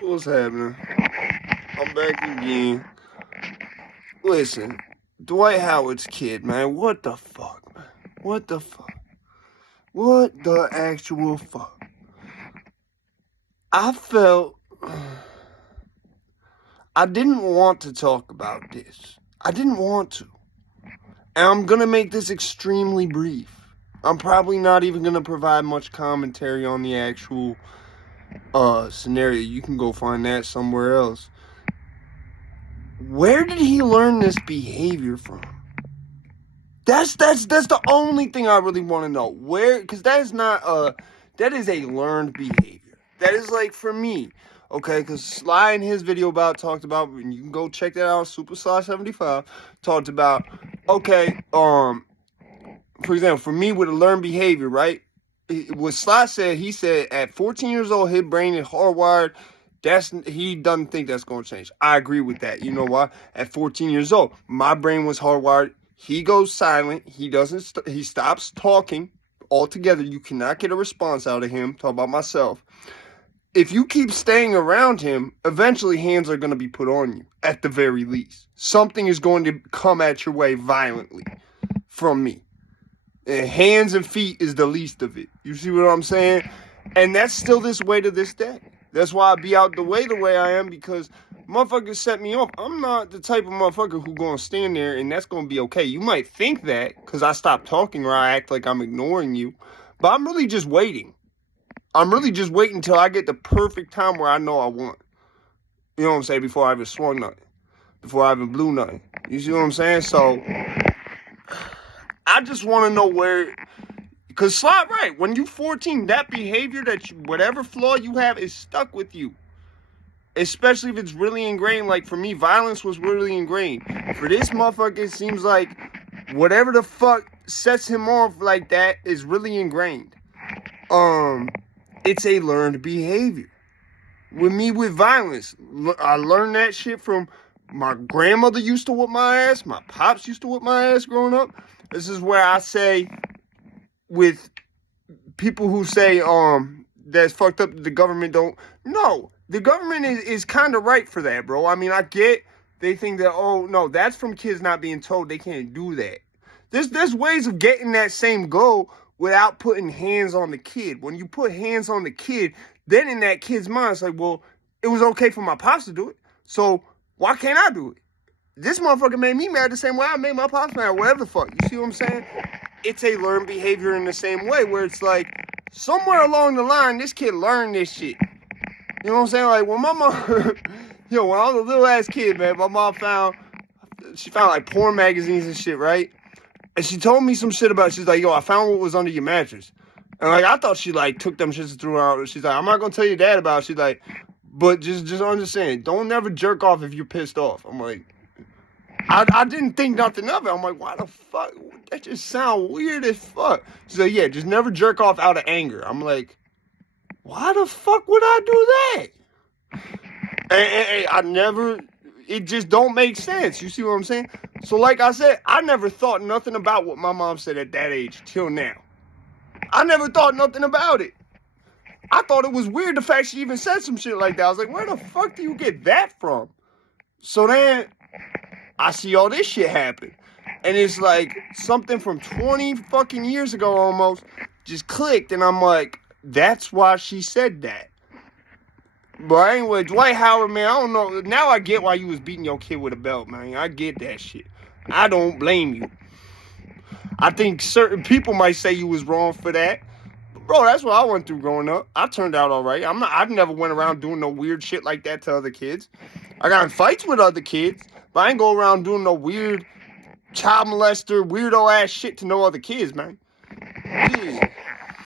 What's happening? I'm back again. Listen, Dwight Howard's kid, man. What the fuck, man? What the fuck? What the actual fuck? I felt I didn't want to talk about this. I didn't want to. And I'm gonna make this extremely brief. I'm probably not even gonna provide much commentary on the actual scenario. You can go find that somewhere else. Where did he learn this behavior from? That's the only thing I really want to know. Where, because that is a learned behavior. That is like for me, okay? Because Sly in his video talked about, and you can go check that out. Super Sly 75 talked about, okay, for example, for me with a learned behavior, right? What Sly said, he said at 14 years old, his brain is hardwired. He doesn't think that's going to change. I agree with that. You know why? At 14 years old, my brain was hardwired. He goes silent. He stops talking altogether. You cannot get a response out of him. Talk about myself. If you keep staying around him, eventually hands are going to be put on you, at the very least. Something is going to come at your way violently from me. And hands and feet is the least of it. You see what I'm saying? And that's still this way to this day. That's why I be out the way I am, because motherfuckers set me off. I'm not the type of motherfucker who gonna stand there and that's gonna be okay. You might think that because I stopped talking or I act like I'm ignoring you, but I'm really just waiting. I'm really just waiting until I get the perfect time where I know I want. You know what I'm saying? Before I even swung nothing. Before I even blew nothing. You see what I'm saying? So, I just want to know where... Because Sly, right, when you 14, that behavior, whatever flaw you have is stuck with you. Especially if it's really ingrained. Like, for me, violence was really ingrained. For this motherfucker, it seems like whatever the fuck sets him off like that is really ingrained. It's a learned behavior. With me, with violence, I learned that shit from my grandmother used to whip my ass. My pops used to whip my ass growing up. This is where I say... with people who say that's fucked up, the government don't. No, the government is kind of right for that, bro. I mean, I get they think that, oh no, that's from kids not being told they can't do that. There's ways of getting that same goal without putting hands on the kid. When you put hands on the kid, then in that kid's mind it's like, well, it was okay for my pops to do it, so why can't I do it? This motherfucker made me mad the same way I made my pops mad, whatever the fuck. You see what I'm saying? It's a learned behavior in the same way, where it's like, somewhere along the line, this kid learned this shit. You know what I'm saying? Like, when my mom, when I was a little ass kid, man, my mom found like porn magazines and shit, right? And she told me some shit about, she's like, yo, I found what was under your mattress. And like, I thought she like took them shits and threw out. She's like, I'm not gonna tell your dad about it. She's like, but just understand, don't never jerk off if you're pissed off. I'm like, I didn't think nothing of it. I'm like, why the fuck? That just sound weird as fuck. She's like, yeah, just never jerk off out of anger. I'm like, why the fuck would I do that? And I never, it just don't make sense. You see what I'm saying? So like I said, I never thought nothing about what my mom said at that age till now. I never thought nothing about it. I thought it was weird the fact she even said some shit like that. I was like, where the fuck do you get that from? So then I see all this shit happen. And it's like something from 20 fucking years ago almost just clicked. And I'm like, that's why she said that. But anyway, Dwight Howard, man, I don't know. Now I get why you was beating your kid with a belt, man. I get that shit. I don't blame you. I think certain people might say you was wrong for that. But bro, that's what I went through growing up. I turned out all right. I've never went around doing no weird shit like that to other kids. I got in fights with other kids. But I ain't go around doing no weird child molester, weirdo ass shit to no other kids, man.